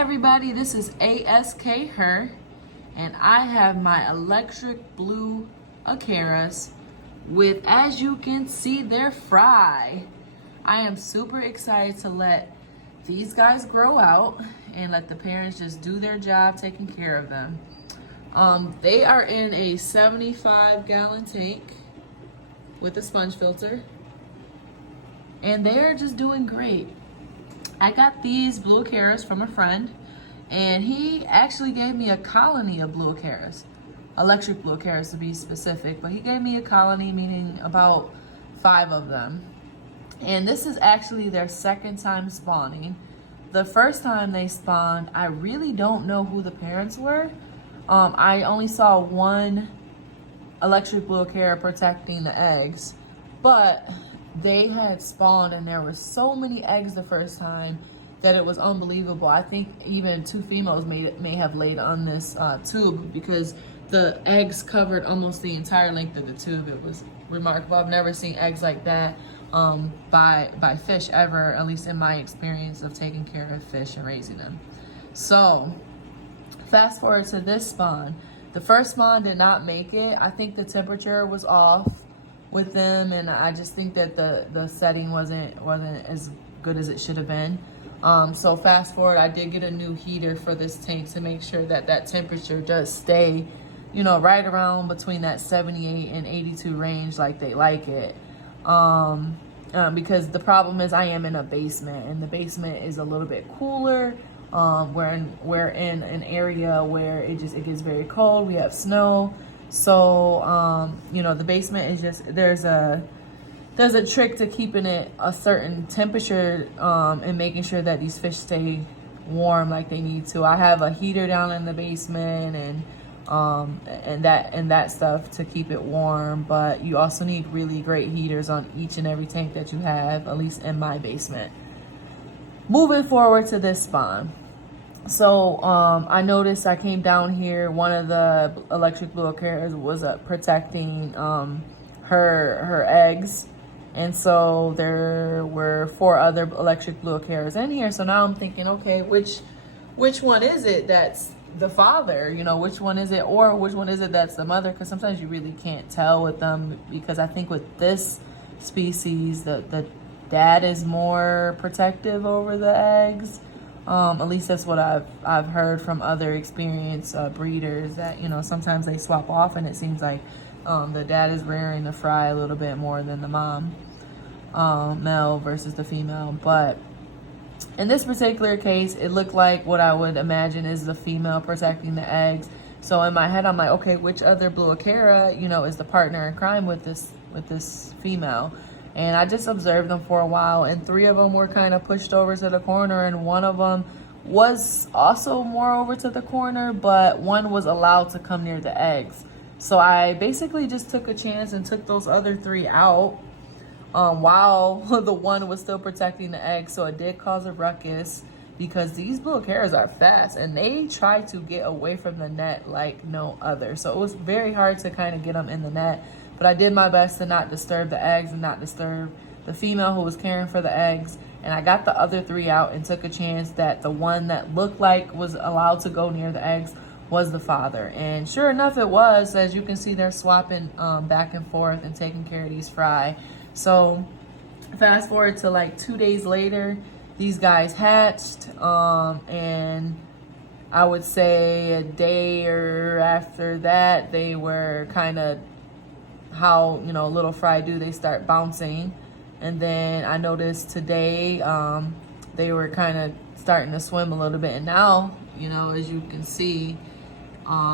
everybody, this is ASK Her, and I have my electric blue Acaras with, as you can see, their fry. I am super excited to let these guys grow out and let the parents just do their job taking care of them. They are in a 75-gallon tank with a sponge filter, and they're just doing great. I got these blue Acaras from a friend, and he actually gave me a colony of blue Acaras, electric blue Acaras to be specific, but he gave me a colony, meaning about 5 of them. And this is actually their second time spawning. The first time they spawned, I really don't know who the parents were. I only saw one electric blue Acara protecting the eggs, but they had spawned and there were so many eggs the first time that it was unbelievable. I think even 2 females may have laid on this tube because the eggs covered almost the entire length of the tube. It was remarkable. I've never seen eggs like that by fish ever, at least in my experience of taking care of fish and raising them. So fast forward to this spawn. The first spawn did not make it. I think the temperature was off with them, and I just think that the setting wasn't as good as it should have been. So fast forward, I did get a new heater for this tank to make sure that that temperature does stay, you know, right around between that 78 and 82 range like they like it. Because the problem is I am in a basement, and the basement is a little bit cooler. We're in an area where it gets very cold. We have snow. So, you know, the basement is just, there's a trick to keeping it a certain temperature and making sure that these fish stay warm like they need to. I have a heater down in the basement and that stuff to keep it warm, but you also need really great heaters on each and every tank that you have, at least in my basement. Moving forward to this spawn. So I noticed I came down here, one of the electric blue Acaras was protecting her eggs, and so there were 4 other electric blue Acaras in here. So now I'm thinking, okay, which one is it that's the father? You know, which one is it, or which one is it that's the mother? Because sometimes you really can't tell with them, because I think with this species the dad is more protective over the eggs. At least that's what I've heard from other experienced breeders, that, you know, sometimes they swap off and it seems like the dad is rearing the fry a little bit more than the mom, male versus the female. But in this particular case, it looked like what I would imagine is the female protecting the eggs. So in my head, I'm like, okay, which other blue Acara, you know, is the partner in crime with this female? And I just observed them for a while, and 3 of them were kind of pushed over to the corner, and one of them was also more over to the corner, but one was allowed to come near the eggs. So I basically just took a chance and took those other 3 out while the one was still protecting the eggs. So it did cause a ruckus, because these blue Acaras are fast and they try to get away from the net like no other. So it was very hard to kind of get them in the net. But I did my best to not disturb the eggs and not disturb the female who was caring for the eggs. And I got the other 3 out and took a chance that the one that looked like was allowed to go near the eggs was the father. And sure enough, it was. As you can see, they're swapping back and forth and taking care of these fry. So fast forward to like 2 days later, these guys hatched. And I would say a day or after that, they were kind of, how, you know, little fry do, they start bouncing. And then I noticed today they were kind of starting to swim a little bit, and now, you know, as you can see,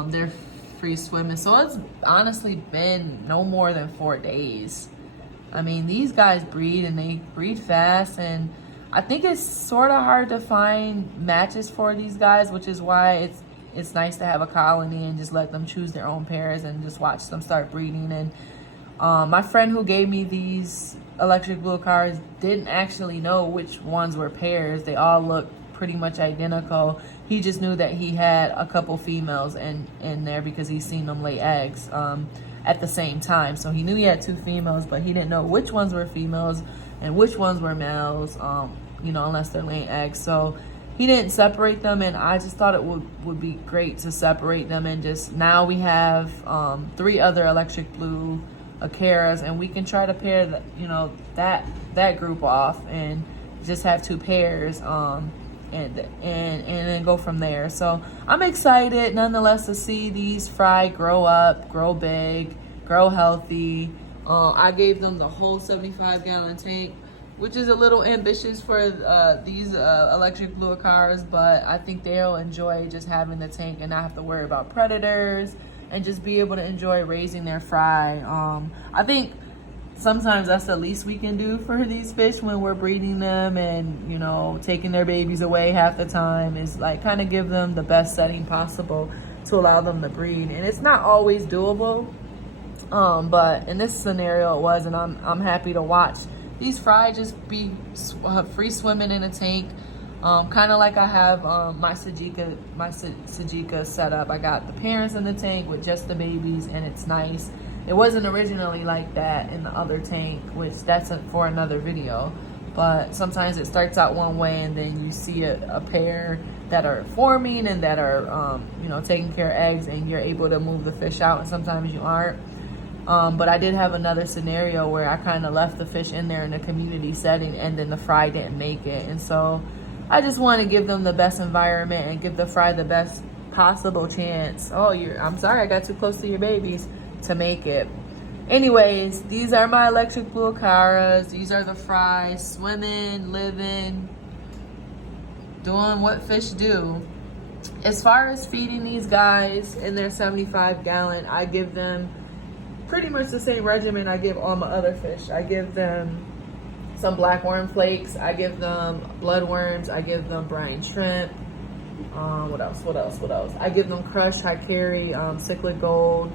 they're free swimming. So it's honestly been no more than 4 days. I mean, these guys breed, and they breed fast, and I think it's sort of hard to find matches for these guys, which is why it's nice to have a colony and just let them choose their own pairs and just watch them start breeding. And my friend who gave me these electric blue Acaras didn't actually know which ones were pairs. They all look pretty much identical. He just knew that he had a couple females in there because he's seen them lay eggs at the same time. So he knew he had 2 females, but he didn't know which ones were females and which ones were males, you know, unless they're laying eggs. So he didn't separate them, and I just thought it would be great to separate them. And just now we have 3 other electric blue Acaras, and we can try to pair the, you know, that group off and just have 2 pairs and then go from there. So I'm excited nonetheless to see these fry grow up, grow big, grow healthy. I gave them the whole 75-gallon tank, which is a little ambitious for these electric blue Acaras, but I think they'll enjoy just having the tank and not have to worry about predators and just be able to enjoy raising their fry. I think sometimes that's the least we can do for these fish when we're breeding them and, you know, taking their babies away half the time, is like kind of give them the best setting possible to allow them to breed. And it's not always doable, but in this scenario it was, and I'm happy to watch these fry just be free swimming in a tank, kind of like I have my Sajika set up. I got the parents in the tank with just the babies, and it's nice. It wasn't originally like that in the other tank, which that's for another video. But sometimes it starts out one way, and then you see a pair that are forming and that are, you know, taking care of eggs, and you're able to move the fish out, and sometimes you aren't. But I did have another scenario where I kind of left the fish in there in a community setting, and then the fry didn't make it. And so I just want to give them the best environment and give the fry the best possible chance. Oh, I'm sorry, I got too close to your babies to make it. Anyways, these are my electric blue Acaras. These are the fries, swimming, living, doing what fish do. As far as feeding these guys in their 75-gallon, I give them pretty much the same regimen I give all my other fish. I give them some black worm flakes. I give them bloodworms. I give them brine shrimp. What else? I give them crushed high carry, cichlid gold.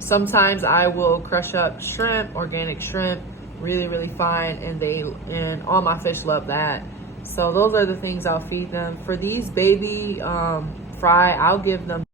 Sometimes I will crush up shrimp, organic shrimp, really fine, and all my fish love that. So those are the things I'll feed them. For these baby fry, I'll give them